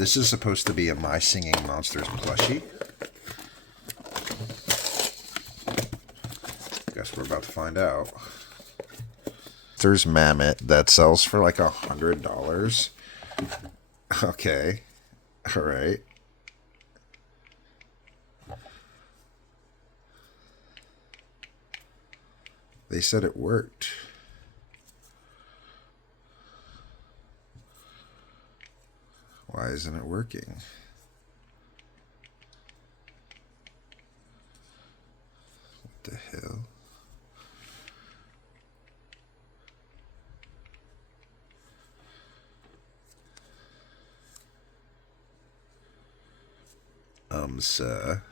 This is supposed to be a My Singing Monsters plushie. Guess we're about to find out. There's Mammot that sells for like $100. Okay. Alright. They said it worked. Why isn't it working? What the hell? Sir.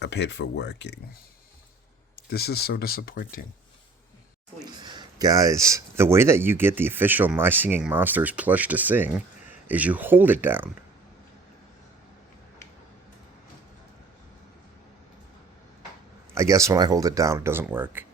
I paid for working. This is so disappointing. Guys, the way that you get the official My Singing Monsters plush to sing is you hold it down. I guess when I hold it down, it doesn't work.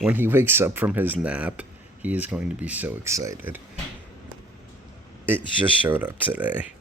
When he wakes up from his nap, he is going to be so excited. It just showed up today.